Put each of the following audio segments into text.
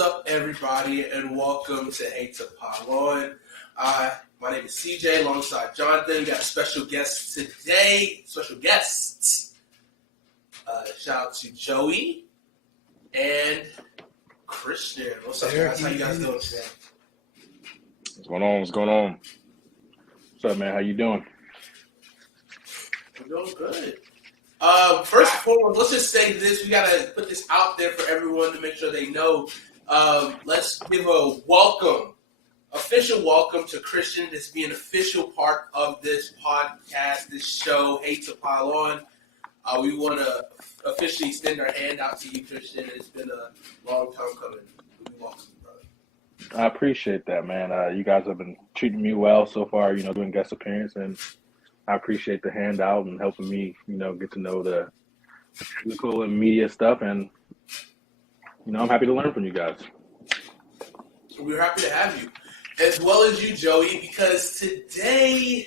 up, everybody, and welcome to Hate to Pile On. My name is CJ, alongside Jonathan. We got a special guest today. Special guests. Shout out to Joey and Christian. What's up, guys? How you guys doing today? What's going on? What's going on? What's up, man? How you doing? We're doing good. First and foremost, let's just say this. We got to put this out there for everyone to make sure they know. Let's give a official welcome to Christian. This be an official part of this podcast, this show, Hate to Pile On. We want to officially extend our hand out to you, Christian. It's been a long time coming. We welcome you, brother. I appreciate that, man. You guys have been treating me well so far, doing guest appearance, and I appreciate the handout and helping me, get to know the technical and media stuff. And, I'm happy to learn from you guys. We're happy to have you, as well as you, Joey, because today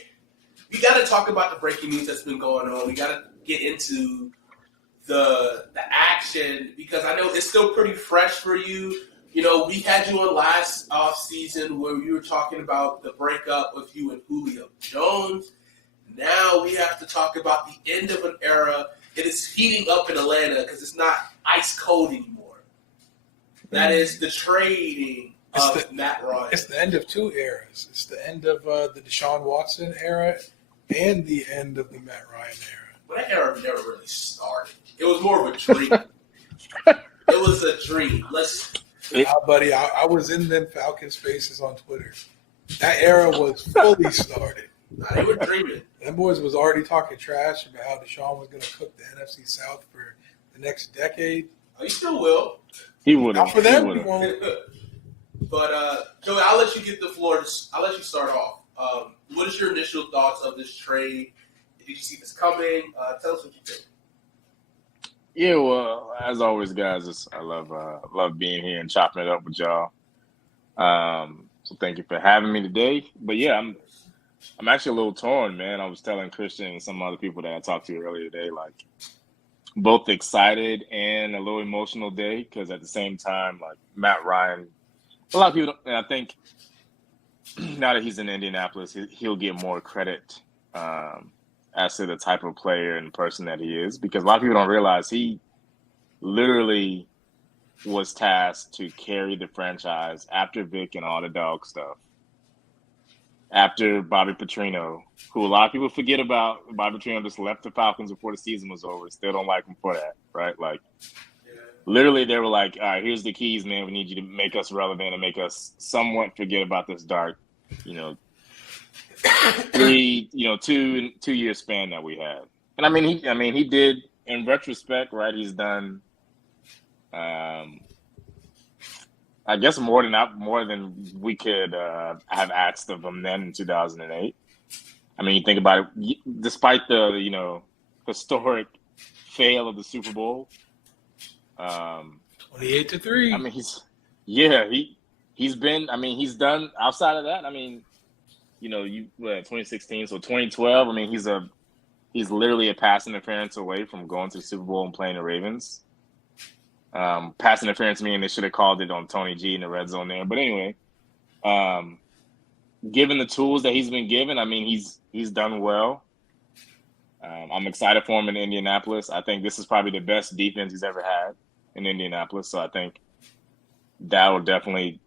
we got to talk about the breaking news that's been going on. We got to get into the action because I know it's still pretty fresh for you. We had you on last off season where you were talking about the breakup of you and Julio Jones. Now we have to talk about the end of an era. It is heating up in Atlanta because it's not ice cold anymore. That is the trading of Matt Ryan. It's the end of two eras. It's the end of the Deshaun Watson era and the end of the Matt Ryan era. But that era never really started. It was more of a dream. It was a dream. Buddy, I was in them Falcons faces on Twitter. That era was fully started. They were dreaming. Them boys was already talking trash about how Deshaun was going to cook the NFC South for the next decade. Oh, you still will. He would have. Not for them. But, Joey, I'll let you get the floor. I'll let you start off. What is your initial thoughts of this trade? Did you see this coming? Tell us what you think. Yeah, well, as always, guys, I love being here and chopping it up with y'all. So thank you for having me today. But yeah, I'm actually a little torn, man. I was telling Christian and some other people that I talked to earlier today, like both excited and a little emotional day because at the same time, like Matt Ryan, a lot of people, and I think now that he's in Indianapolis, he'll get more credit as to the type of player and person that he is because a lot of people don't realize he literally was tasked to carry the franchise after Vic and all the dog stuff. After Bobby Petrino, who a lot of people forget about. Bobby Petrino just left the Falcons before the season was over. Still don't like him for that, right? Like, literally, they were like, all right, here's the keys, man. We need you to make us relevant and make us somewhat forget about this dark, 2-year span that we had. And I mean, he did, in retrospect, right, he's done, I guess more than we could have asked of him then in 2008. I mean, you think about it, despite the historic fail of the Super Bowl, 28-3. I mean, he's been. I mean, he's done outside of that. I mean, 2016, so 2012. I mean, he's literally a pass interference away from going to the Super Bowl and playing the Ravens. Pass interference meaning they should have called it on Tony G in the red zone there. But anyway, given the tools that he's been given, I mean, he's done well. I'm excited for him in Indianapolis. I think this is probably the best defense he's ever had in Indianapolis. So I think that will definitely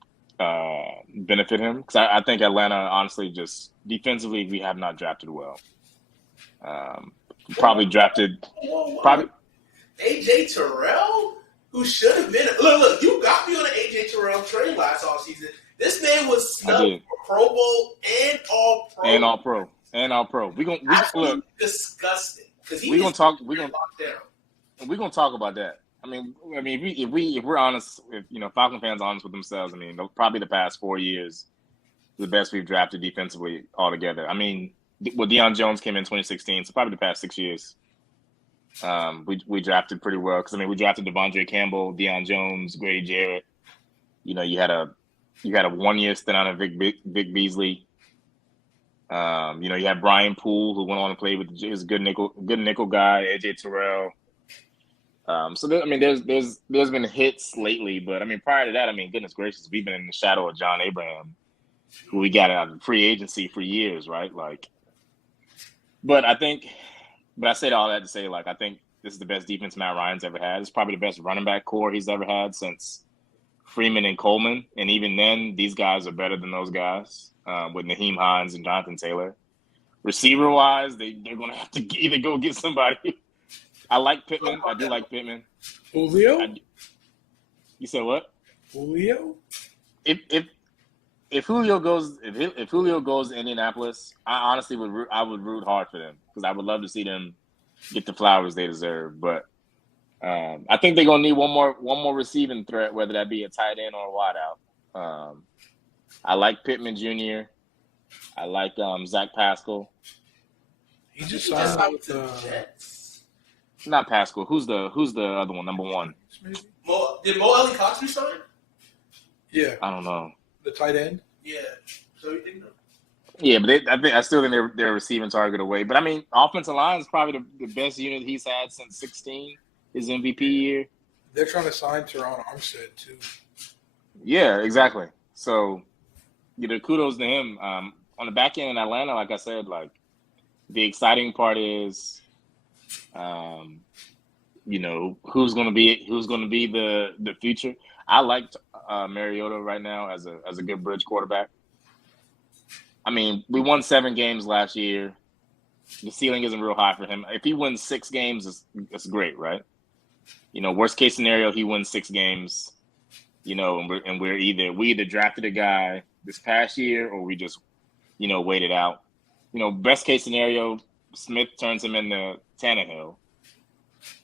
benefit him. Because I think Atlanta, honestly, just defensively, we have not drafted well. Probably AJ Terrell? Who should have been look, you got me on the AJ Terrell train last offseason. This man was snubbed for Pro Bowl and All Pro. We gonna look disgusting. We're gonna talk about that. I mean, if we're honest, if Falcon fans are honest with themselves, I mean, probably the past 4 years, the best we've drafted defensively altogether. I mean, Deion Jones came in 2016, so probably the past 6 years. We drafted pretty well because we drafted Devondre Campbell, Deion Jones, Grady Jarrett. You had a 1 year stint on Vic Beasley. You had Brian Poole who went on to play with his good nickel guy, AJ Terrell. There's been hits lately, but I mean, prior to that, I mean, goodness gracious, we've been in the shadow of John Abraham, who we got out of free agency for years, right? Like, but I said all that to say, like, I think this is the best defense Matt Ryan's ever had. It's probably the best running back core he's ever had since Freeman and Coleman, and even then, these guys are better than those guys with Naheem Hines and Jonathan Taylor. Receiver wise, they're going to have to either go get somebody. I like Pittman. I do like Pittman. Julio? You said what? Julio? If Julio goes to Indianapolis, I honestly would root hard for them because I would love to see them get the flowers they deserve. But I think they're gonna need one more receiving threat, whether that be a tight end or a wideout. I like Pittman Jr. I like Zach Pascal. He just signed with the Jets. Not Pascal. Who's the other one? Number one. Did Mo Alley Cox resign? Yeah. I don't know. The tight end. Yeah. So he didn't know. Yeah, but I still think they're receiving target away. But I mean, offensive line is probably the best unit he's had since 2016, his MVP year. They're trying to sign Teron Armstead too. Yeah, exactly. So, kudos to him. On the back end in Atlanta, like I said, like the exciting part is, who's going to be the future. I liked Mariota right now as a good bridge quarterback. I mean, we won 7 games last year. The ceiling isn't real high for him. If he wins 6 games, it's great, right? Worst case scenario, he wins 6 games. And we either drafted a guy this past year or we just, waited out. Best case scenario, Smith turns him into Tannehill.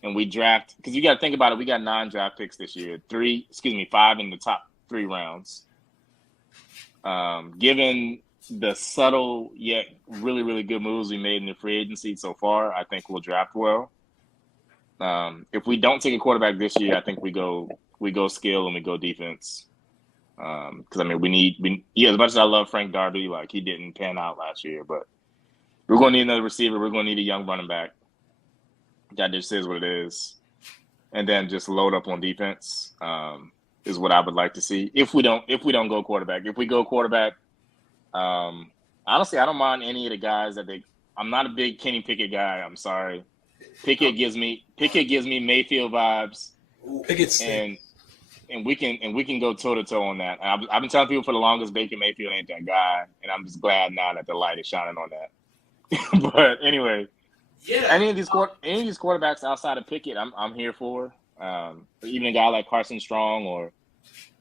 And we draft, because you got to think about it, we got 9 draft picks this year, 5 in the top 3 rounds. Given the subtle yet really, really good moves we made in the free agency so far, I think we'll draft well. If we don't take a quarterback this year, I think we go skill and we go defense. Because I mean, as much as I love Frank Darby, like he didn't pan out last year, but we're going to need another receiver. We're going to need a young running back. That just is what it is. And then just load up on defense is what I would like to see. If we don't go quarterback, if we go quarterback, honestly, I don't mind any of the guys I'm not a big Kenny Pickett guy. I'm sorry. Pickett gives me Mayfield vibes. Pickett and we can go toe to toe on that. I've been telling people for the longest Baker Mayfield ain't that guy, and I'm just glad now that the light is shining on that. But anyway. Yeah. Any of these quarterbacks outside of Pickett, I'm here for. Even a guy like Carson Strong or,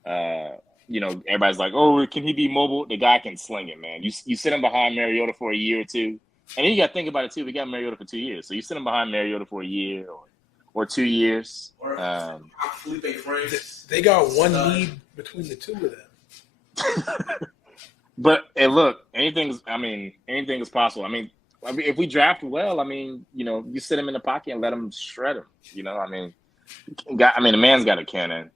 everybody's like, oh, can he be mobile? The guy can sling it, man. You sit him behind Mariota for a year or two. And then you got to think about it, too. We got Mariota for 2 years. So you sit him behind Mariota for a year or 2 years. Or Felipe Franks. They got one need between the two of them. But, hey, look, anything is possible. I mean, if we draft well, you sit him in the pocket and let him shred him. The man's got a cannon.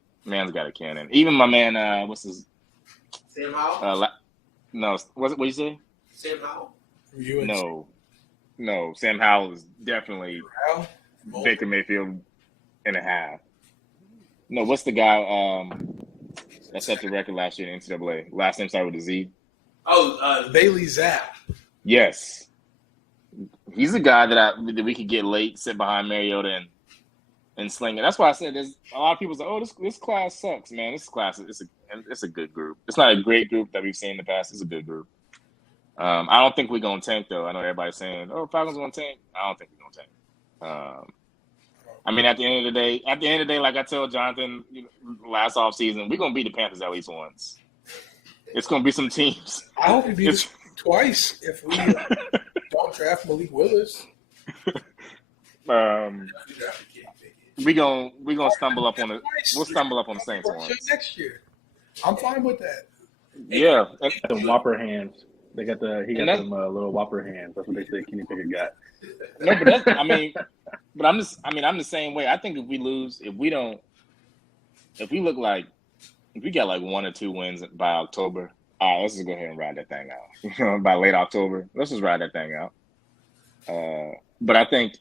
Even my man, what's his? Sam Howell? No, what you say? Sam Howell? No. Sam Howell is definitely Baker Mayfield and a half. No, what's the guy that set the record last year in NCAA? Last name started with a Z. Oh, Bailey Zapp. Yes. He's a guy that we could get late, sit behind Mariota and sling it. That's why I said there's a lot of people say, "Oh, this class sucks, man. This class it's a good group. It's not a great group that we've seen in the past. It's a good group. I don't think we're gonna tank though. I know everybody's saying, "Oh, Falcons gonna tank." I don't think we're gonna tank. At the end of the day, like I told Jonathan last offseason, we're gonna beat the Panthers at least once. It's gonna be some teams. I hope we beat us twice if we don't draft Malik Willis. We gonna stumble up on the Saints once next year. I'm fine with that. Yeah, the Whopper hands. He got them little Whopper hands. That's what they say Kenny Pickett got. No, but I'm the same way. I think if we lose, if we got like 1 or 2 wins by October, all right, let's just go ahead and ride that thing out. By late October, let's just ride that thing out. But I think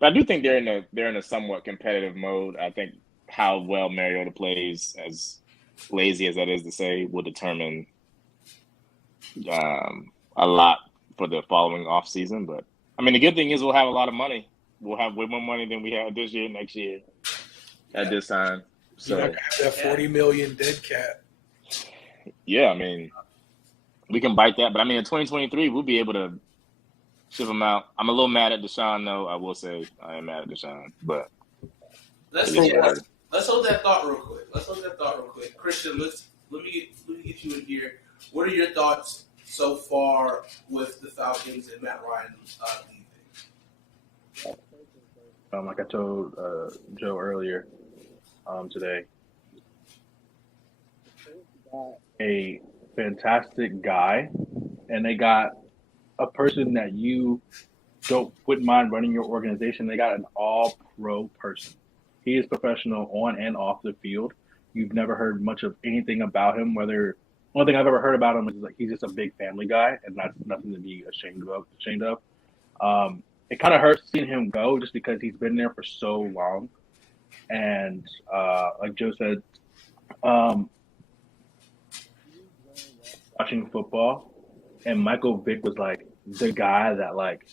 But I do think they're in a somewhat competitive mode. I think how well Mariota plays, as lazy as that is to say, will determine a lot for the following offseason. But I mean, the good thing is we'll have a lot of money. We'll have way more money than we had this year, next year at this time. So You're not gonna have that $40 million dead cat. yeah, I mean, we can bite that. But I mean, in 2023, we'll be able to ship him out. I'm a little mad at Deshaun, though. I will say I am mad at Deshaun, but Let's hold that thought real quick. Christian, let me get you in here. What are your thoughts so far with the Falcons and Matt Ryan leaving? Like I told Joe earlier today, a fantastic guy, and they got a person that you wouldn't mind running your organization. They got an all-pro person. He is professional on and off the field. You've never heard much of anything about him. Only thing I've ever heard about him is like he's just a big family guy, and that's nothing to be ashamed of. It kind of hurts seeing him go just because he's been there for so long. And like Joe said, watching football, and Michael Vick was like the guy that like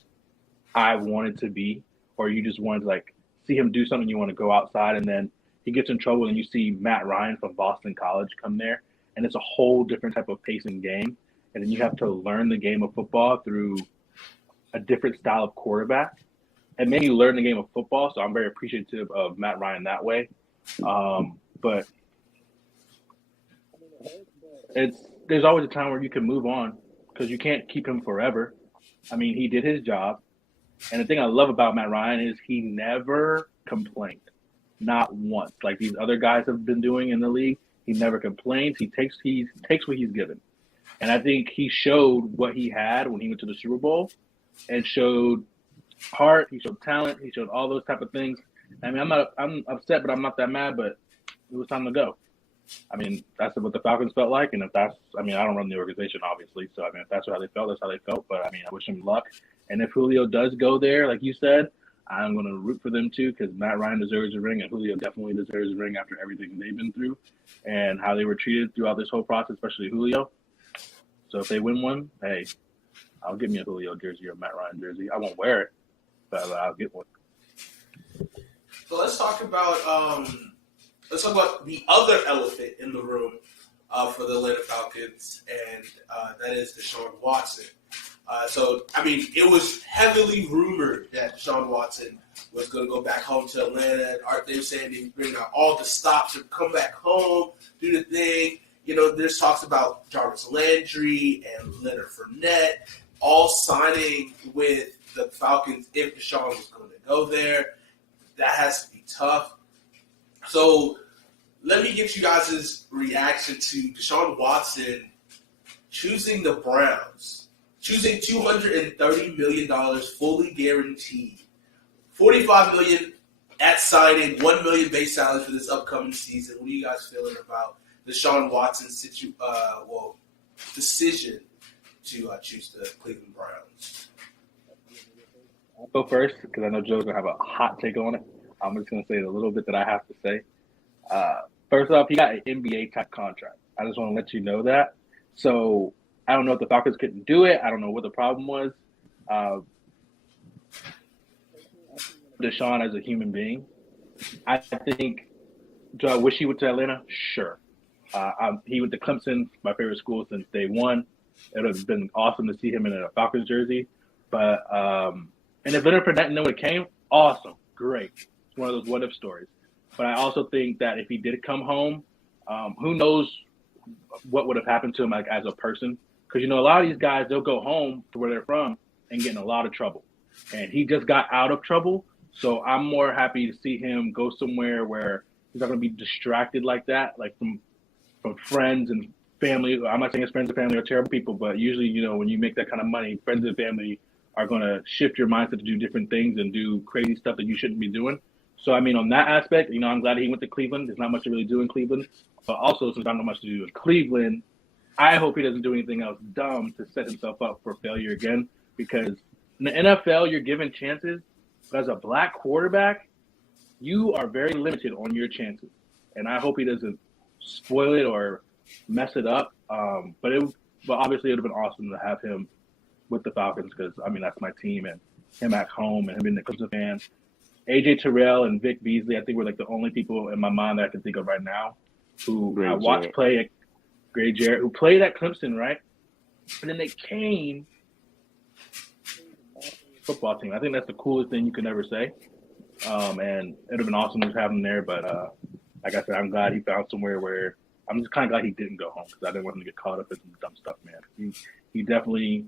I wanted to be, or you just wanted to like see him do something, you want to go outside, and then he gets in trouble, and you see Matt Ryan from Boston College come there, and it's a whole different type of pace and game, and then you have to learn the game of football through a different style of quarterback, and then you learn the game of football. So I'm very appreciative of Matt Ryan that way, but there's always a time where you can move on because you can't keep him forever. I mean, he did his job. And the thing I love about Matt Ryan is he never complained, not once. Like these other guys have been doing in the league, he never complains. He takes what he's given, and I think he showed what he had when he went to the Super Bowl, and showed heart. He showed talent. He showed all those type of things. I mean, I'm upset, but I'm not that mad. But it was time to go. I mean, that's what the Falcons felt like, and I don't run the organization, obviously. So I mean, if that's how they felt, that's how they felt. But I mean, I wish him luck. And if Julio does go there, like you said, I'm going to root for them too, because Matt Ryan deserves a ring, and Julio definitely deserves a ring after everything they've been through and how they were treated throughout this whole process, especially Julio. So if they win one, hey, I'll give me a Julio jersey or a Matt Ryan jersey. I won't wear it, but I'll get one. So let's talk about the other elephant in the room for the Atlanta Falcons, and that is Deshaun Watson. So, I mean, it was heavily rumored that Deshaun Watson was going to go back home to Atlanta. They were saying they bring out all the stops to come back home, do the thing. You know, there's talks about Jarvis Landry and Leonard Fournette all signing with the Falcons if Deshaun was going to go there. That has to be tough. So let me get you guys' reaction to Deshaun Watson choosing the Browns, choosing $230 million fully guaranteed, $45 million at signing, $1 million base salary for this upcoming season. What are you guys feeling about Deshaun Watson's decision to choose the Cleveland Browns? I'll go first because I know Joe's going to have a hot take on it. I'm just going to say the little bit that I have to say. First off, he got an NBA-type contract. I just want to let you know that. So I don't know if the Falcons couldn't do it. I don't know what the problem was. Deshaun as a human being, I think, do I wish he went to Atlanta? Sure. He went to Clemson, my favorite school since day one. It would have been awesome to see him in a Falcons jersey. But and if Leonard Fournette would have came, awesome, great. It's one of those what-if stories. But I also think that if he did come home, who knows what would have happened to him like as a person? Because, you know, a lot of these guys, they'll go home to where they're from and get in a lot of trouble. And he just got out of trouble. So I'm more happy to see him go somewhere where he's not going to be distracted like that, like from friends and family. I'm not saying his friends and family are terrible people, but usually, you know, when you make that kind of money, friends and family are going to shift your mindset to do different things and do crazy stuff that you shouldn't be doing. So, I mean, on that aspect, you know, I'm glad he went to Cleveland. There's not much to really do in Cleveland. But also, since I don't know much to do in Cleveland, I hope he doesn't do anything else dumb to set himself up for failure again. Because in the NFL, you're given chances But as a black quarterback, you are very limited on your chances. And I hope he doesn't spoil it or mess it up. But obviously it would have been awesome to have him with the Falcons because, I mean, that's my team and him at home and him being the Clemson fan. AJ Terrell and Vic Beasley, I think, were like the only people in my mind that I can think of right now who Great I watched Jarrett. play at Gray Jarrett, who played at Clemson, right? And then they came football team. I think that's the coolest thing you could ever say. And it would have been awesome to have him there. But like I said, I'm glad he found somewhere where I'm just kind of glad he didn't go home because I didn't want him to get caught up in some dumb stuff, man. He definitely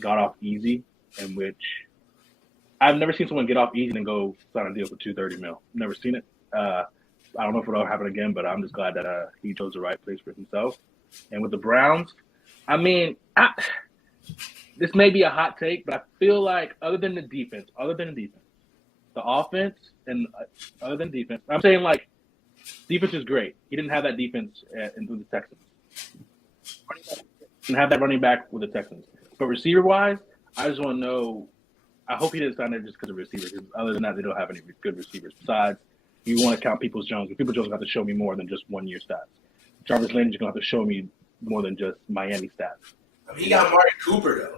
got off easy, in which I've never seen someone get off easy and go sign a deal for $230 million. Never seen it. I don't know if it'll happen again, but I'm just glad that he chose the right place for himself. And with the Browns, I mean, this may be a hot take, but I feel like other than the defense, the offense, and other than defense, I'm saying like defense is great. He didn't have that defense with the Texans. Didn't have that running back with the Texans. But receiver-wise, I just want to know. I hope he didn't sign there just because of receivers. Because other than that, they don't have any good receivers. Besides, you want to count Peoples-Jones. But Peoples-Jones going to have to show me more than just 1 year stats. Jarvis Landry's going to have to show me more than just Miami stats. I mean, he got Amari Cooper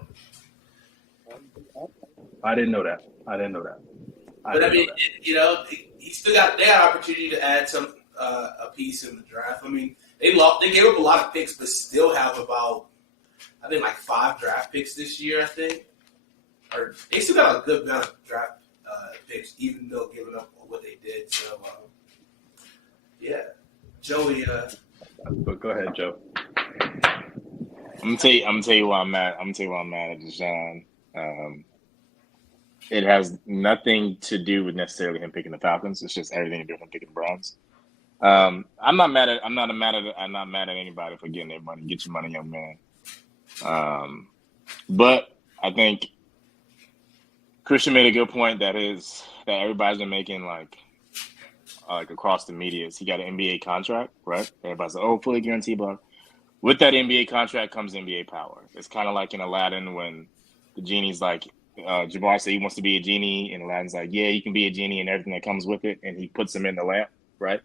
though. I didn't know that. But I mean, he still got opportunity to add some a piece in the draft. I mean, they gave up a lot of picks, but still have about I think like 5 draft picks this year. I think, or they still got a good amount of draft picks, even though giving up what they did. So yeah, Joey. But go ahead, Joe. I'm gonna tell you why I'm mad. I'm gonna tell you why I'm mad at Deshaun. It has nothing to do with necessarily him picking the Falcons. It's just everything to do with him picking the Browns. I'm not mad at anybody for getting their money. Get your money, young man. But I think Christian made a good point that everybody's been making like across the media. He got an NBA contract, right? Everybody's like, oh, fully guaranteed, but with that NBA contract comes NBA power. It's kind of like in Aladdin when the genie's like, Jabbar said he wants to be a genie, and Aladdin's like, yeah, you can be a genie and everything that comes with it, and he puts him in the lamp, right?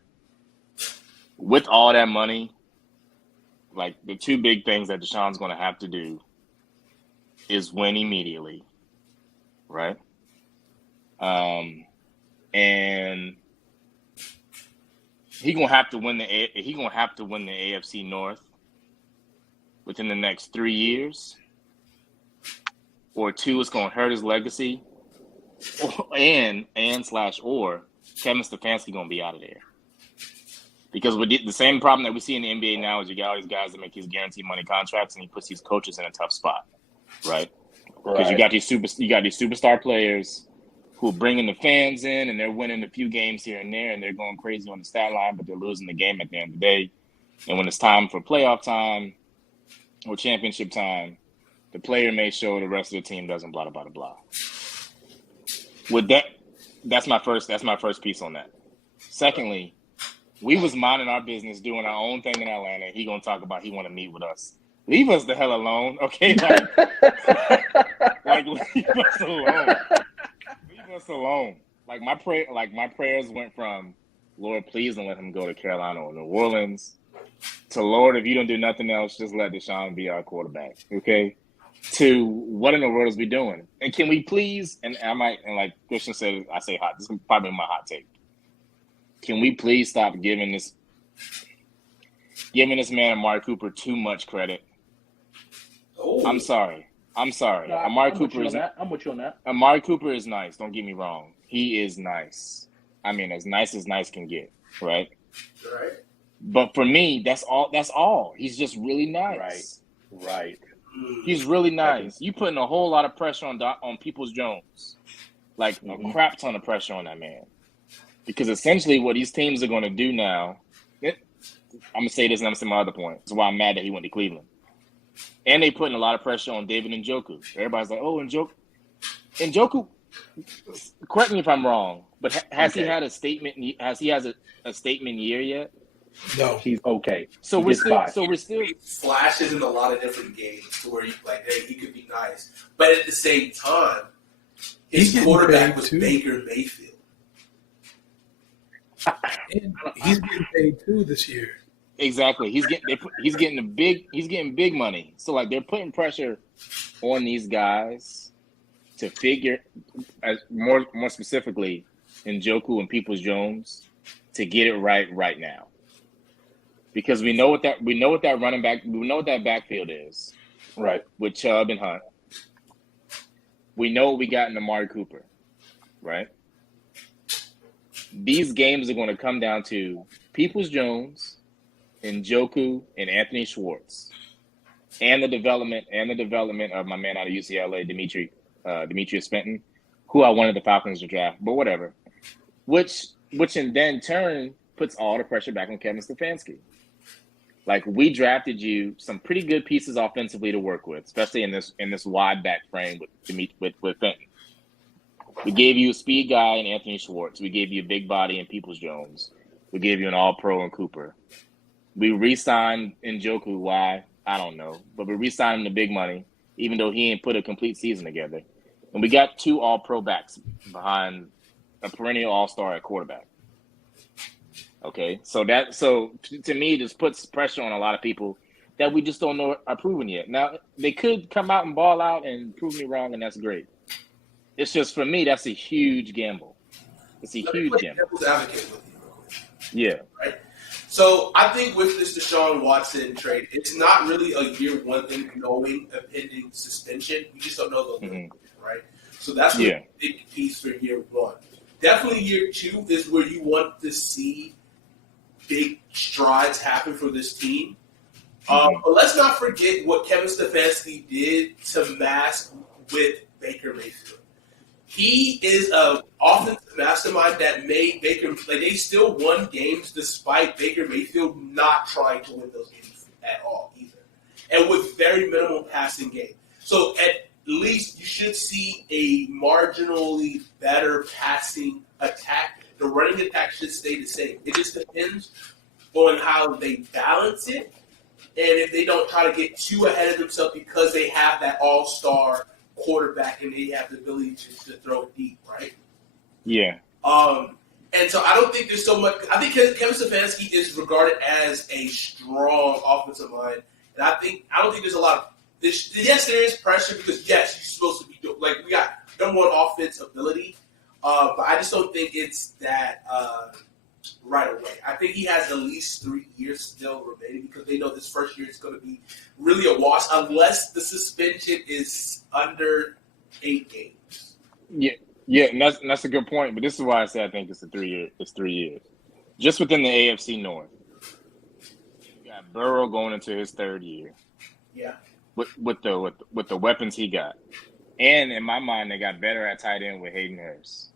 With all that money, like the 2 big things that Deshaun's going to have to do is win immediately, right? And he's gonna have to win the AFC North within the next 3 years, or 2, it's gonna hurt his legacy, or Kevin Stefanski gonna be out of there. Because with the same problem that we see in the NBA now is you got all these guys that make these guaranteed money contracts, and he puts these coaches in a tough spot, right? Because you got these superstar players who are bringing the fans in, and they're winning a few games here and there, and they're going crazy on the stat line, but they're losing the game at the end of the day. And when it's time for playoff time or championship time, the player may show the rest of the team doesn't. Blah blah blah blah. With that, that's my first piece on that. Secondly, we was minding our business, doing our own thing in Atlanta. He gonna talk about he want to meet with us. Leave us the hell alone, okay? Like leave us alone. Leave us alone. Like my prayers went from, Lord, please don't let him go to Carolina or New Orleans, to Lord, if you don't do nothing else, just let Deshaun be our quarterback, okay? To what in the world is we doing? And can we please? And like Christian said, I say hot. This is probably my hot take. Can we please stop giving this man Amari Cooper too much credit? Oh. I'm sorry. No, Amari Cooper is. I'm with you on that. Amari Cooper is nice. Don't get me wrong. He is nice. I mean, as nice can get, right? Right. But for me, that's all. He's just really nice. Right. He's really nice. You putting a whole lot of pressure on Peoples-Jones, like a crap ton of pressure on that man. Because essentially what these teams are going to do now, I'm going to say this and I'm going to say my other point. That's why I'm mad that he went to Cleveland. And they putting a lot of pressure on David Njoku. Everybody's like, oh, Njoku, correct me if I'm wrong, but has he had a statement? Has he a statement year yet? No. He's okay. So we're still flashes in a lot of different games to where you like, hey, he could be nice, but at the same time, His getting quarterback paid, was too. Baker Mayfield. And he's getting paid too this year. Exactly. He's getting big money. So like they're putting pressure on these guys to figure, as more specifically, Njoku and Peoples-Jones, to get it right now. Because we know what that backfield is, Right. with Chubb and Hunt. We know what we got in Amari Cooper, right? These games are going to come down to Peoples-Jones, Njoku, and Anthony Schwartz, and the development of my man out of UCLA, Demetrius Fenton, who I wanted the Falcons to draft, but whatever. Which in then turn puts all the pressure back on Kevin Stefanski. Like, we drafted you some pretty good pieces offensively to work with, especially in this wide back frame with Fenton. We gave you a speed guy in Anthony Schwartz. We gave you a big body in Peoples-Jones. We gave you an all-pro in Cooper. We re-signed Njoku. Why? I don't know. But we re-signed him to big money, even though he ain't put a complete season together. And we got 2 all-pro backs behind a perennial all-star at quarterback. Okay, so to me, this puts pressure on a lot of people that we just don't know are proven yet. Now, they could come out and ball out and prove me wrong, and that's great. It's just, for me, that's a huge gamble. It's a huge gamble. Devil's advocate with you real quick. Yeah. Right? So I think with this Deshaun Watson trade, it's not really a year one thing knowing a pending suspension. We just don't know the limit, right? So that's a big piece for year one. Definitely year 2 is where you want to see big strides happen for this team. But let's not forget what Kevin Stefanski did to mask with Baker Mayfield. He is an offensive mastermind that made Baker, like, they still won games despite Baker Mayfield not trying to win those games at all either. And with very minimal passing game. So at least you should see a marginally better passing attack. The running attack should stay the same. It just depends on how they balance it, and if they don't try to get too ahead of themselves because they have that all-star quarterback and they have the ability to throw it deep, right? Yeah. And so I don't think there's so much. I think Kevin Stefanski is regarded as a strong offensive mind, and I don't think there's a lot of this. Yes, there is pressure because yes, you're supposed to be like, we got number one offense ability. But I just don't think it's that right away. I think he has at least 3 years still remaining because they know this first year is going to be really a wash unless the suspension is under 8 games. Yeah, and that's a good point. But this is why I say I think it's 3 years. It's 3 years. Just within the AFC North, you got Burrow going into his 3rd year. Yeah. With the weapons he got, and in my mind, they got better at tight end with Hayden Hurst.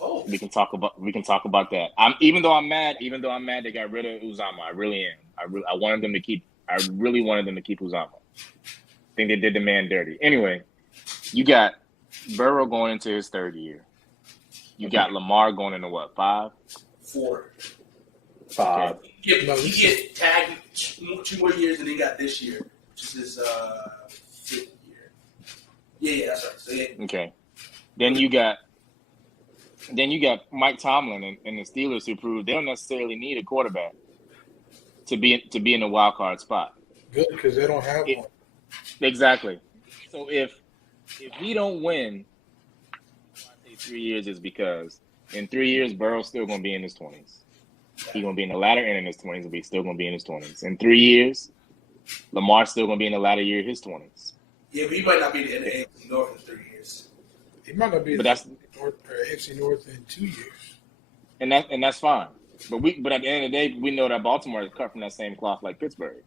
Oh, we can talk about that. Even though I'm mad they got rid of Uzomah. I really am. I wanted them to keep. I really wanted them to keep Uzomah. I think they did the man dirty. Anyway, you got Burrow going into his 3rd year. You got Lamar going into what, 5? 4. 5. He get tagged 2 more years, and he got this year, which is his 5th year. Yeah, that's right. So yeah. Okay. Then you got Mike Tomlin and the Steelers, who proved they don't necessarily need a quarterback to be in a wild card spot. Good, because they don't have one. Exactly. So if he don't win, I say 3 years is because in 3 years Burrow's still going to be in his 20s. He's going to be in the latter end in his 20s, but he's still going to be in his 20s. In 3 years, Lamar's still going to be in the latter year of his 20s. Yeah, but he might not be in the AFC North in 3 years. He might not be in the AFC North in 2 years. And that's fine. But at the end of the day, we know that Baltimore is cut from that same cloth like Pittsburgh.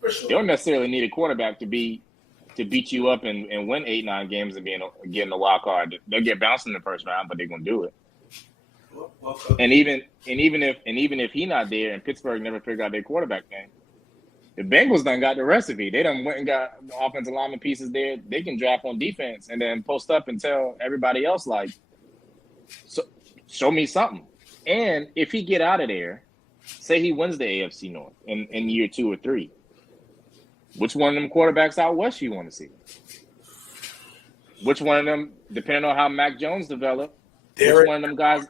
For sure. They don't necessarily need a quarterback to beat you up and win 8-9 games and getting a wild card. They'll get bounced in the first round, but they're gonna do it. Welcome. And even if he's not there and Pittsburgh never figured out their quarterback thing, the Bengals done got the recipe. They done went and got the offensive lineman pieces there. They can draft on defense and then post up and tell everybody else, like, so show me something. And if he get out of there, say he wins the AFC North in year 2 or 3, which one of them quarterbacks out west you want to see? Which one of them, depending on how Mac Jones develop, which Derek, one of them guys,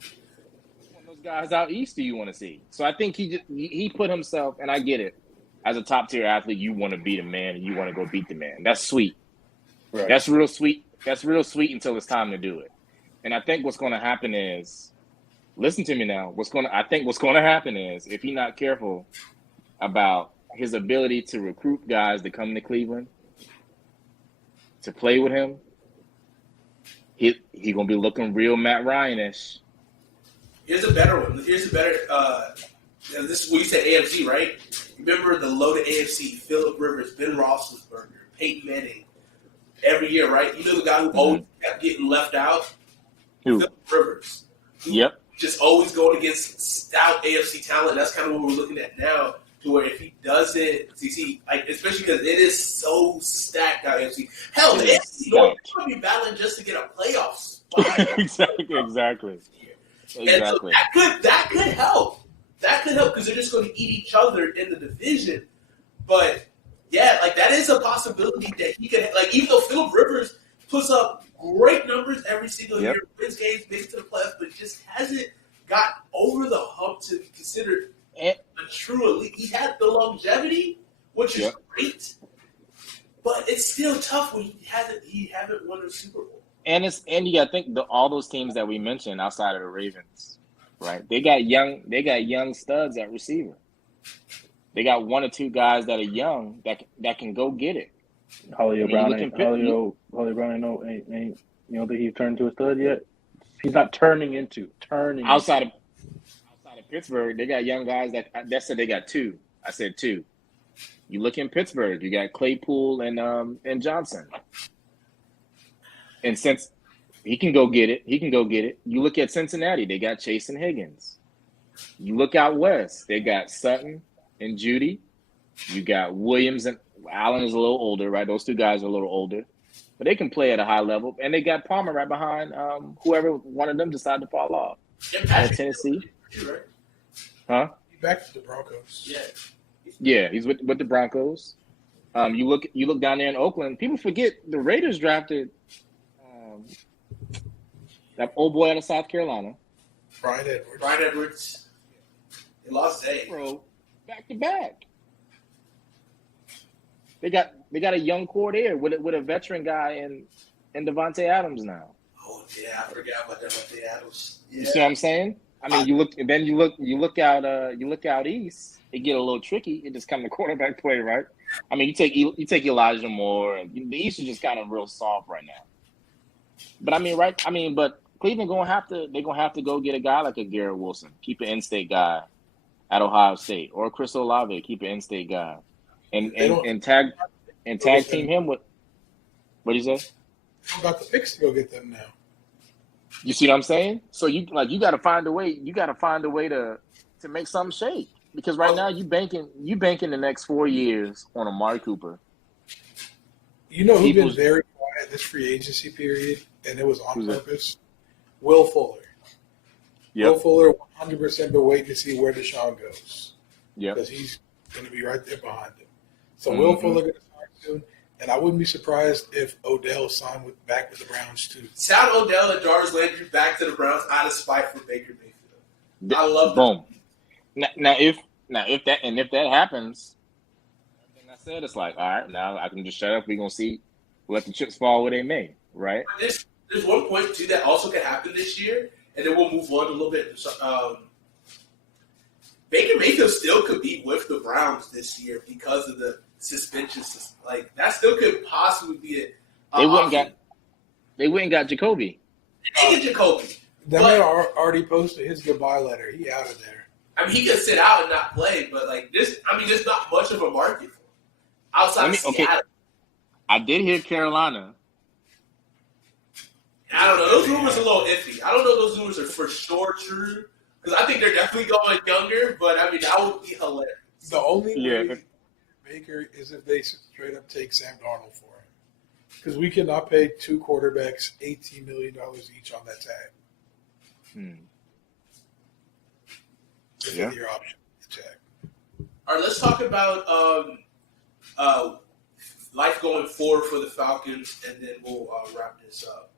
which one of those guys out east do you want to see? So I think he put himself, and I get it. As a top tier athlete, you want to beat a man and you want to go beat the man. That's sweet. Right. That's real sweet. That's real sweet until it's time to do it. And I think what's going to happen is, listen to me now. I think what's going to happen is, if he's not careful about his ability to recruit guys to come to Cleveland to play with him, he gonna be looking real Matt Ryan-ish. Here's a better one. Here's a better. This is what you said AFC, right? Remember the loaded AFC: Phillip Rivers, Ben Roethlisberger, Peyton Manning. Every year, right? You know the guy who always kept getting left out? Who? Phillip Rivers. Yep. Just always going against stout AFC talent. That's kind of what we're looking at now. To where if he doesn't, especially because it is so stacked out AFC. Hell, the AFC North might be battling just to get a playoff spot. Exactly. And so that could help. That could help because they're just going to eat each other in the division. But yeah, that is a possibility that he could. Even though Phillip Rivers puts up great numbers every single year, wins games, makes it to the playoffs, but just hasn't got over the hump to be considered a true elite. He had the longevity, which is great, but it's still tough when he haven't won a Super Bowl. And you got to think all those teams that we mentioned outside of the Ravens, right? They got young studs at receiver. They got one or two guys that are young that can go get it. Holly Brown ain't. You don't think he's turned into a stud yet? He's not turning outside of Pittsburgh. They got young guys that said they got two. I said two. You look in Pittsburgh, you got Claypool and Johnson. And since he can go get it, You look at Cincinnati, they got Chase and Higgins. You look out west, they got Sutton and Judy. You got Williams and Allen is a little older, right? Those two guys are a little older, but they can play at a high level. And they got Palmer right behind whoever one of them decided to fall off. At Tennessee. Right. Huh? He's back to the Broncos. Yeah, he's with the Broncos. You look down there in Oakland. People forget the Raiders drafted that old boy out of South Carolina, Brian Edwards. Brian Edwards. They lost Zay. Bro, back to back. They got a young core there with a veteran guy in Devontae Adams now. Oh yeah, I forgot about Devontae Adams. Yeah. You see what I'm saying? I mean, you look out east. It get a little tricky. It just come to quarterback play, right? I mean, you take Elijah Moore, and the East is just kind of real soft right now. But Cleveland gonna have to go get a guy like a Garrett Wilson, keep an in-state guy at Ohio State, or Chris Olave, keep an in-state guy, and tag team him with. What do you say? They don't got the picks to go get them now. You see what I'm saying? So you got to find a way. You got to find a way to make something shake, because right now you banking the next 4 years on Amari Cooper. You know who's been very quiet this free agency period, and it was on purpose? Will Fuller. Yep. Will Fuller 100% been waiting to see where Deshaun goes. Yeah. Because he's going to be right there behind him. So Will Fuller going to sign soon, and I wouldn't be surprised if Odell signed back with the Browns too. Sound Odell and Jarvis Landry back to the Browns out of spite for Baker Mayfield. I love boom. Now if that happens, everything I said, it's like, all right, now I can just shut up. We're gonna see, let the chips fall where they may, right? There's one point too that also could happen this year, and then we'll move on a little bit. Baker Mayfield still could be with the Browns this year because of the suspension system. Like that still could possibly be it. They went and got Jacoby. They get Jacoby. That man already posted his goodbye letter. He out of there. I mean, he could sit out and not play, but there's not much of a market for him outside of Seattle. Okay. I did hear Carolina. I don't know. Those rumors are a little iffy. I don't know if those rumors are for sure true, because I think they're definitely going younger, but I mean, that would be hilarious. The only way Baker is if they straight up take Sam Darnold for him. Because we cannot pay two quarterbacks $18 million each on that tag. It's your option. Tag. All right, let's talk about life going forward for the Falcons, and then we'll wrap this up.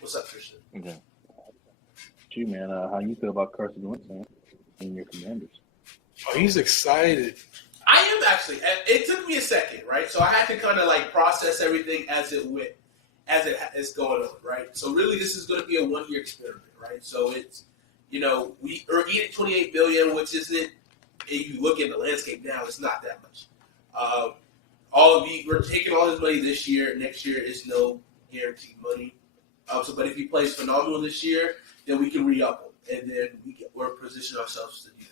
What's up, Christian? Okay. Gee, man, how you feel about Carson Wentz, man, and your Commanders? Oh, he's excited. I am actually. It took me a second, right? So I had to kind of like process everything as it went, as it is going on, right? So really, this is going to be a 1-year experiment, right? So it's, we are eating $28 billion, which isn't. If you look at the landscape now, it's not that much. We're taking all his money this year. Next year is no guaranteed money. But if he plays phenomenal this year, then we can re-up him, and then we're positioning ourselves to do that.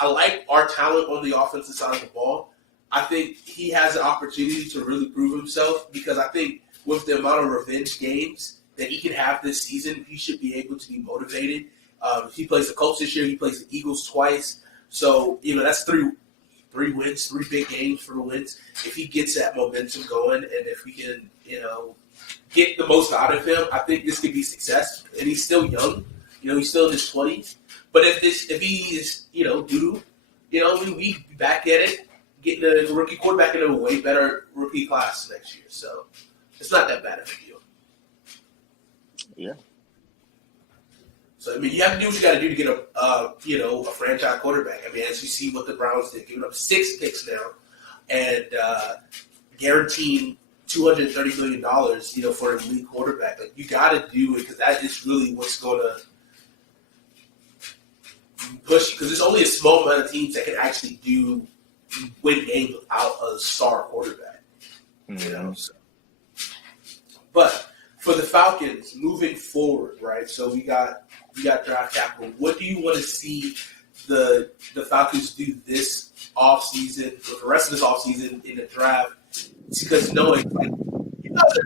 I like our talent on the offensive side of the ball. I think he has an opportunity to really prove himself because I think with the amount of revenge games that he can have this season, he should be able to be motivated. He plays the Colts this year. He plays the Eagles twice. So, that's three wins, 3 big games for the wins. If he gets that momentum going and if we can, get the most out of him, I think this could be success. And he's still young. He's still in his 20s. But if he is, we be back at it, getting the rookie quarterback into a way better rookie class next year. So it's not that bad of a deal. Yeah. So, you have to do what you got to do to get a franchise quarterback. As you see what the Browns did, giving up 6 picks now and guaranteeing $230 million, for an elite quarterback. Like, you got to do it because that is really what's going to push you. Because there's only a small amount of teams that can actually win games without a star quarterback. Mm-hmm. So. But for the Falcons moving forward, right? So we got draft capital. What do you want to see the Falcons do this offseason, or the rest of this offseason in the draft? Because knowing, like, you guys are,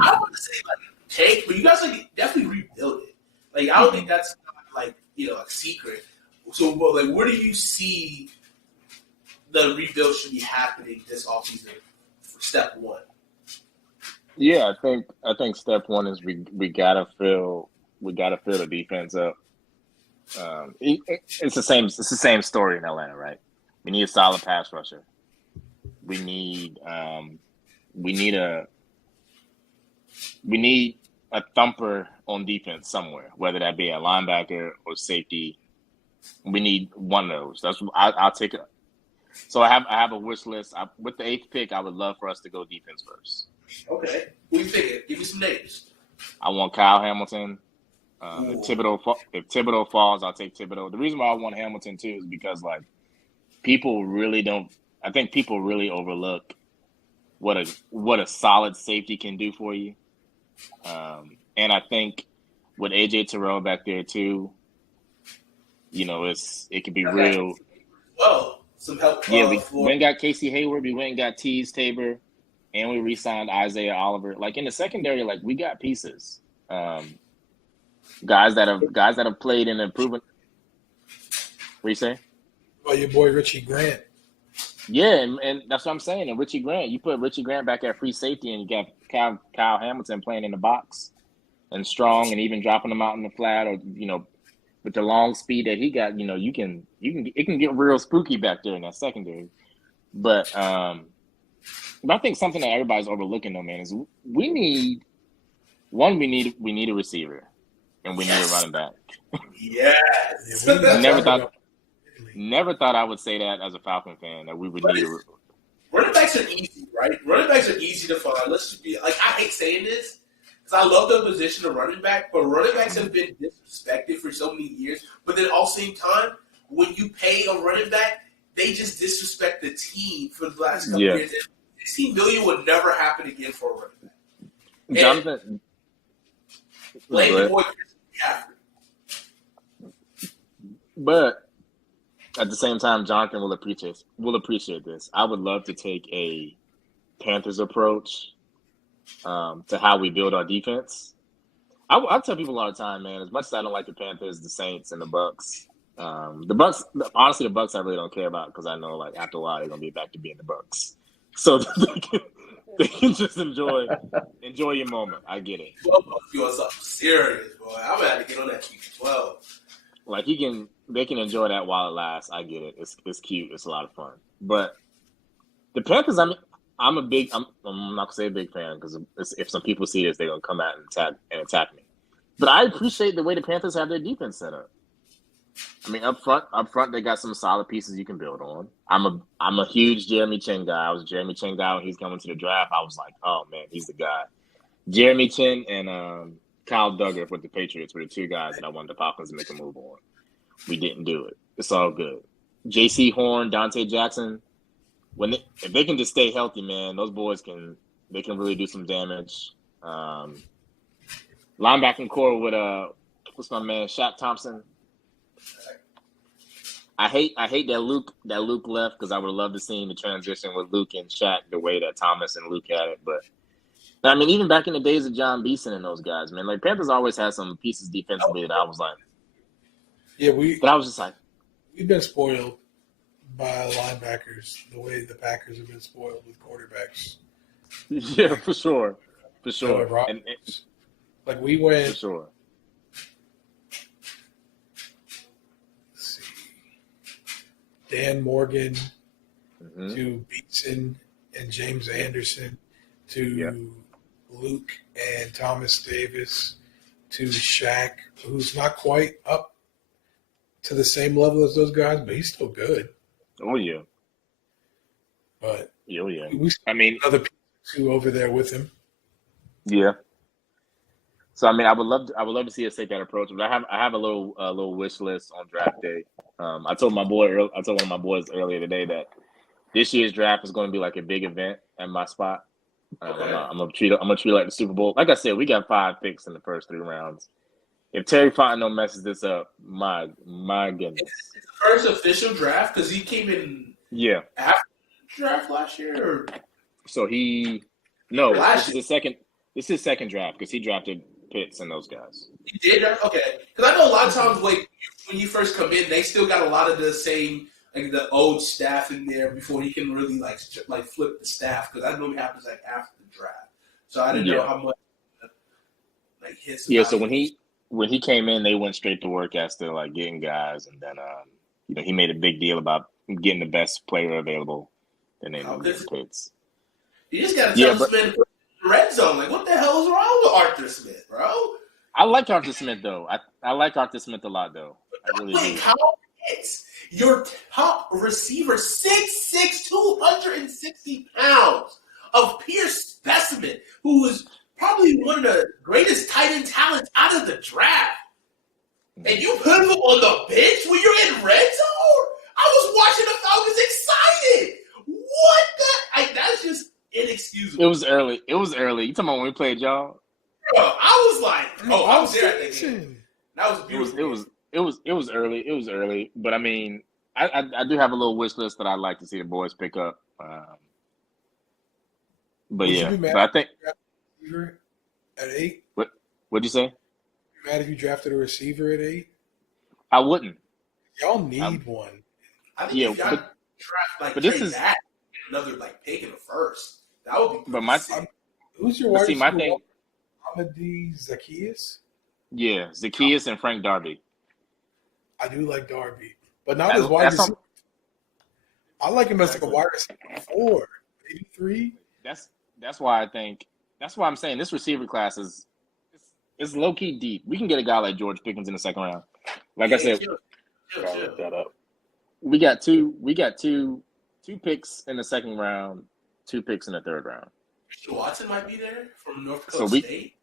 I don't want to say like tank, but you guys are definitely rebuild it. Like, I don't think that's not, like, a secret. So, like, where do you see the rebuild should be happening this offseason for step one? Yeah, I think step one is we gotta fill the defense up. It's the same story in Atlanta, right? We need a solid pass rusher. We need a thumper on defense somewhere, whether that be a linebacker or safety. We need one of those. I'll take it. So I have a wish list. With the 8th pick, I would love for us to go defense first. Okay, who you thinking? Give me some names. I want Kyle Hamilton. If Thibodeau falls, I'll take Thibodeau. The reason why I want Hamilton too is because, like, people really overlook what a solid safety can do for you. And I think with AJ Terrell back there too, it could be real. Well, some help. Yeah, we went and got Casey Hayward. We went and got Tease Tabor, and we re-signed Isaiah Oliver. Like, in the secondary, like, we got pieces. Guys that have played in improvement. What you say? Oh, your boy Richie Grant. Yeah, and that's what I'm saying. And Richie Grant, you put Richie Grant back at free safety, and you got Kyle Hamilton playing in the box and strong, and even dropping him out in the flat, or with the long speed that he got, it can get real spooky back there in that secondary. But I think something that everybody's overlooking though, man, is we need a receiver, and we need a running back. Yes. Never thought I would say that as a Falcon fan, that we would need a running backs are easy, right? Running backs are easy to find. Let's just be like, I hate saying this because I love the position of running back, but running backs have been disrespected for so many years. But then all same time, when you pay a running back, they just disrespect the team for the last couple years. And $16 million would never happen again for a running back. Jonathan, playing the boy Christian McCaffrey. But at the same time, Jonathan will appreciate this. I would love to take a Panthers approach to how we build our defense. I tell people all the time, man, as much as I don't like the Panthers, the Saints, and the Bucks, honestly, the Bucks I really don't care about because I know, like, after a while they're gonna be back to being the Bucks. So they can just enjoy your moment. I get it. 12 Bucks doing something serious, boy. I'm gonna have to get on that team 12. Like, they can enjoy that while it lasts. I get it. It's cute. It's a lot of fun. But the Panthers, I'm not gonna say a big fan because if some people see this, they're gonna come out and attack me. But I appreciate the way the Panthers have their defense set up. I mean, up front, they got some solid pieces you can build on. I'm a huge Jeremy Chin guy. I was a Jeremy Chin guy when he's coming to the draft. I was like, oh man, he's the guy. Jeremy Chin and Kyle Duggar with the Patriots were the two guys that I wanted the Falcons to make a move on. We didn't do it. It's all good. J.C. Horn, Dante Jackson, if they can just stay healthy, man, those boys can really do some damage. Linebacking core with what's my man, Shaq Thompson. I hate that Luke left because I would love to see the transition with Luke and Shaq the way that Thomas and Luke had it. But I mean, even back in the days of John Beeson and those guys, man, like Panthers always had some pieces defensively that I was like, but I was just like, we've been spoiled by linebackers the way the Packers have been spoiled with quarterbacks. Yeah, for sure. And like we went. For sure. Let's see, Dan Morgan to Beatson and James Anderson to Luke and Thomas Davis to Shaq, who's not quite up to the same level as those guys, but he's still good. Oh yeah. But yeah. I mean, other people too over there with him. Yeah. So I mean, I would love to see us take that approach. But I have a little wish list on draft day. I told one of my boys earlier today that this year's draft is going to be like a big event at my spot. I'm gonna treat it like the Super Bowl. Like I said, we got 5 picks in the first 3 rounds. If Terry Fontenot messes this up, my goodness. It's the first official draft because he came in after the draft last year. Or? So this is his second draft because he drafted Pitts and those guys. He did? Okay. Because I know a lot of times when you first come in, they still got a lot of the same, like the old staff in there before he can really like flip the staff. Because I know it happens like after the draft. So I didn't know how much like his. Yeah. So when he came in, they went straight to work as to like getting guys, and then he made a big deal about getting the best player available. Then they moved to Pitts. You just got to tell this man to put in the red zone. Like, what the hell is wrong with Arthur Smith, bro? I like Arthur Smith though. I like Arthur Smith a lot though. I really do. Kyle Pitts, your top receiver, 6'6", 260 pounds of pure specimen, who is probably one of the greatest tight end talents out of the draft. And you put him on the bench when you're in red zone? I was watching the Falcons excited. What the? That's just inexcusable. It was early. You talking about when we played y'all? Bro, I was like, I was there at the game. That was beautiful. It was early. It was early. But I mean, I do have a little wish list that I'd like to see the boys pick up. But I think at 8. What'd you say? Mad if you drafted a receiver at 8? I wouldn't. Y'all need one. I think you got to draft but this is another pick in the first. That would be. But my who's your wide receiver? My thing. Amadou Zaccheaus. Yeah, Zaccheaus and Frank Darby. I do like Darby, but not as wide receiver. I like him as like a wide receiver 4, maybe 3. That's why I think. That's why I'm saying this receiver class is low key deep. We can get a guy like George Pickens in the second round. Like I said, look that up. We got two picks in the second round, 2 picks in the third round. Watson might be there from North Dakota State.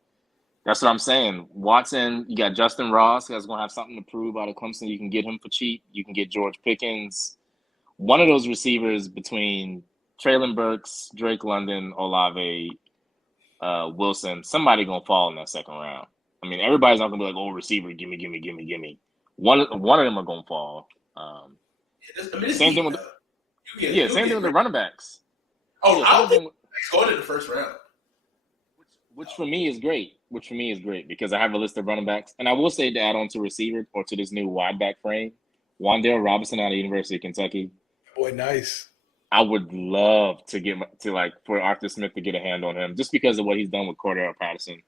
That's what I'm saying. Watson, you got Justin Ross, who's going to have something to prove out of Clemson. You can get him for cheap. You can get George Pickens. One of those receivers between Traylon Burks, Drake London, Olave, Wilson, somebody going to fall in that second round. I mean, everybody's not going to be like, oh, receiver, gimme. One of them are going to fall. Same thing with the running backs. Oh, I don't think it's going in the first round. Which for me is great. Because I have a list of running backs. And I will say to add on to receiver or to this new wide back frame, Wan'Dale Robinson out of the University of Kentucky. Boy, nice. I would love to for Arthur Smith to get a hand on him just because of what he's done with Cordell Patterson.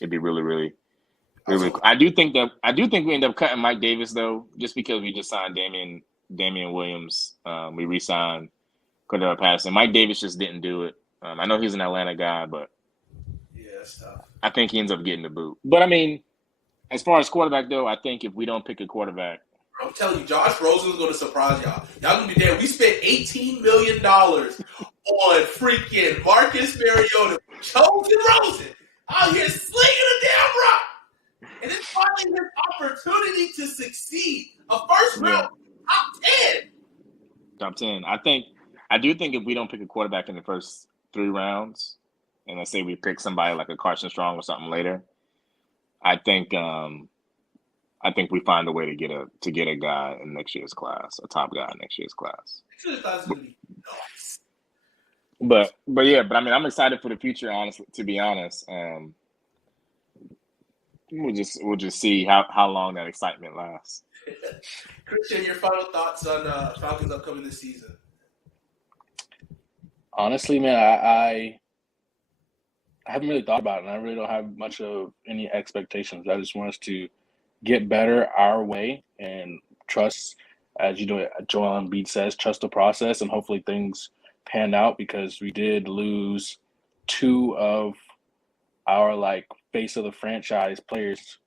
It'd be really, really, really cool. I do think we end up cutting Mike Davis though, just because we just signed Damian Williams. We re-signed could have passed him. Mike Davis just didn't do it. I know he's an Atlanta guy, but Yeah, that's tough. I think he ends up getting the boot. But I mean, as far as quarterback though, I think if we don't pick a quarterback, I'm telling you, Josh Rosen's going to surprise y'all. Y'all going to be there. We spent $18 million on freaking Marcus Mariota, chosen Rosen, out here slinging a damn rock. And it's finally his opportunity to succeed. A first round top 10. top 10. I do think if we don't pick a quarterback in the first 3 rounds, and let's say we pick somebody like a Carson Strong or something later, I think we find a way to get a guy in next year's class, a top guy in next year's class. But I mean, I'm excited for the future. Honestly, to be honest, we'll just see how long that excitement lasts. Christian, your final thoughts on Falcons upcoming this season? Honestly, man, I haven't really thought about it, and I really don't have much of any expectations. I just want us to get better our way and trust, as you know, Joel Embiid says, trust the process, and hopefully things pan out, because we did lose 2 of our face of the franchise players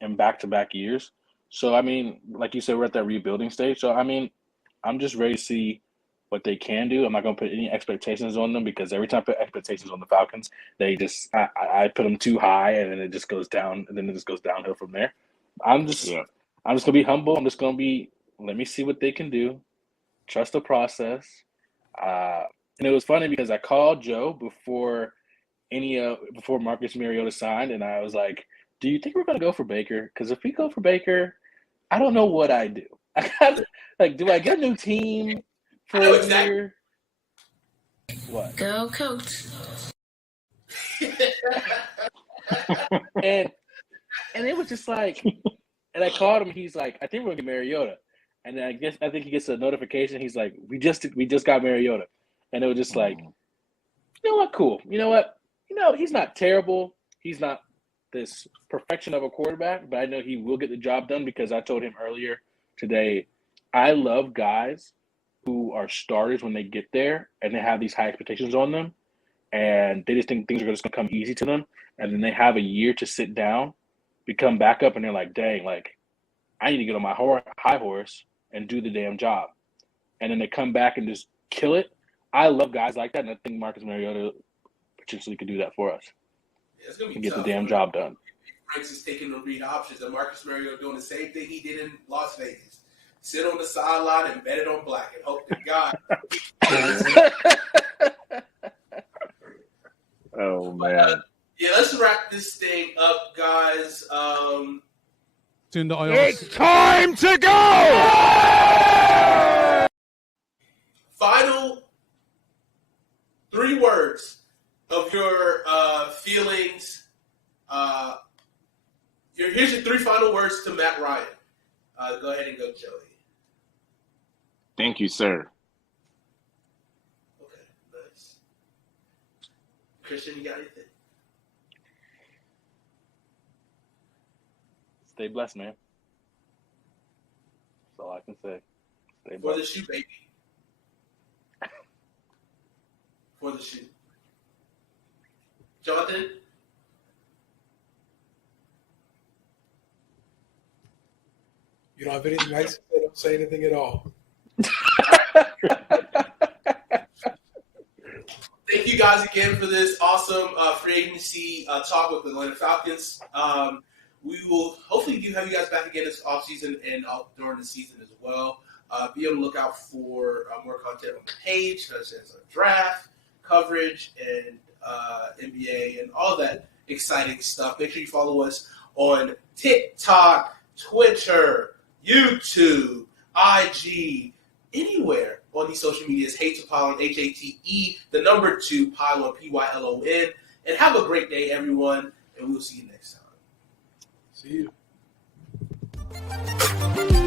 in back-to-back years. So, I mean, like you said, we're at that rebuilding stage. So, I mean, I'm just ready to see what they can do. I'm not going to put any expectations on them, because every time I put expectations on the Falcons, they just I put them too high, and then it just goes down, and then it just goes downhill from there. I'm just going to be humble. I'm just going to let me see what they can do. Trust the process. And it was funny because I called Joe before Marcus Mariota signed, and I was like, do you think we're going to go for Baker? Because if we go for Baker, I don't know what I do. Do I get a new team for a year? What? Go, coach. and it was just like, and I called him. He's like, I think we're going to get Mariota. And then I think he gets a notification. He's like, we just got Mariota. And it was just like, you know what? Cool. You know what? He's not terrible. He's not this perfection of a quarterback, but I know he will get the job done, because I told him earlier today, I love guys who are starters when they get there and they have these high expectations on them, and they just think things are just going to come easy to them. And then they have a year to sit down, become backup, and they're like, dang, I need to get on my high horse and do the damn job. And then they come back and just kill it. I love guys like that, and I think Marcus Mariota potentially could do that for us. Yeah, it's gonna be and get tough. The damn job done. Franks is taking the read options, and Marcus Mariota doing the same thing he did in Las Vegas. Sit on the sideline and bet it on black and hope to God. Oh, man. Yeah, let's wrap this thing up, guys. It's time to go! Final 3 words of your feelings. Here's your 3 final words to Matt Ryan. Go ahead and go, Joey. Thank you, sir. Okay, nice. Christian, you got anything? Stay blessed, man. That's all I can say. Stay For blessed. the shoe, baby. For the shoe. Jonathan? You don't have anything nice to say, don't say anything at all. Thank you guys again for this awesome free agency talk with the Atlanta Falcons. We will hopefully have you guys back again this offseason and during the season as well. Be able to look out for more content on the page, such as our draft coverage and NBA and all that exciting stuff. Make sure you follow us on TikTok, Twitter, YouTube, IG, anywhere on these social medias. Hate to Pylon, HATE, the number 2, Pylon, PYLON. And have a great day, everyone, and we'll see you next time. See you.